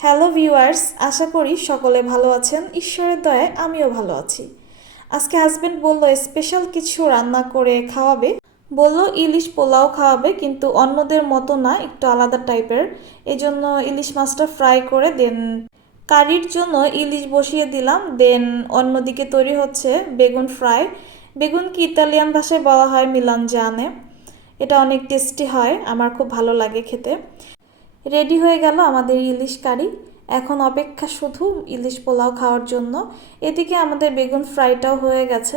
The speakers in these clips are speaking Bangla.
হ্যালো ভিউয়ার্স, আশা করি সকলে ভালো আছেন। ঈশ্বরের দয়ায় আমিও ভালো আছি। আজকে হাজবেন্ড বলল স্পেশাল কিছু রান্না করে খাওয়াবে। বলল ইলিশ পোলাও খাওয়াবে, কিন্তু অন্যদের মতো না, একটু আলাদা টাইপের। এজন্য ইলিশ মাছটা ফ্রাই করে দেন কারির জন্য ইলিশ বসিয়ে দিলাম। দেন অন্যদিকে তৈরি হচ্ছে বেগুন ফ্রাই। বেগুনকে ইতালিয়ান ভাষায় বলা হয় মিলানজানে। এটা অনেক টেস্টি হয়, আমার খুব ভালো লাগে খেতে। রেডি হয়ে গেল আমাদের ইলিশ কারি। এখন অপেক্ষা শুধু ইলিশ পোলাও খাওয়ার জন্য। এদিকে আমাদের বেগুন ফ্রাইটাও হয়ে গেছে।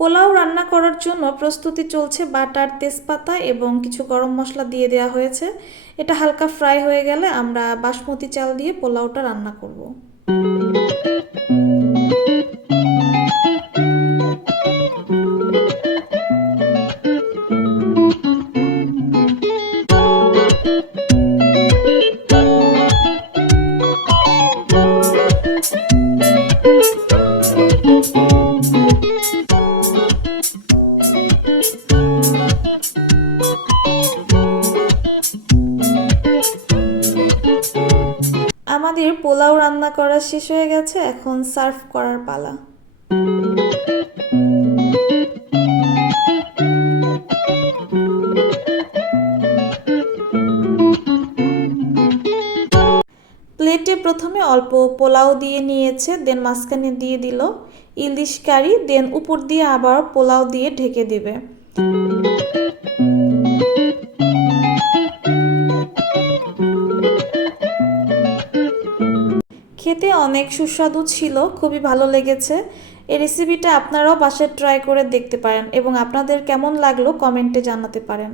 পোলাও রান্না করার জন্য প্রস্তুতি চলছে। বাটার, তেজপাতা এবং কিছু গরম মশলা দিয়ে দেওয়া হয়েছে। এটা হালকা ফ্রাই হয়ে গেলে আমরা বাসমতি চাল দিয়ে পোলাওটা রান্না করব। আমাদের পোলাও রান্না করা শেষ হয়ে গেছে, এখন সার্ভ করার পালা। প্লেটে প্রথমে অল্প পোলাও দিয়ে নিয়েছে, দেন মাঝখানে দিয়ে দিল ইলিশ কারি, দেন উপর দিয়ে আবার পোলাও দিয়ে ঢেকে দিবে। খেতে অনেক সুস্বাদু ছিল, খুবই ভালো লেগেছে। এই রেসিপিটা আপনারাও বাসায় ট্রাই করে দেখতে পারেন এবং আপনাদের কেমন লাগলো কমেন্টে জানাতে পারেন।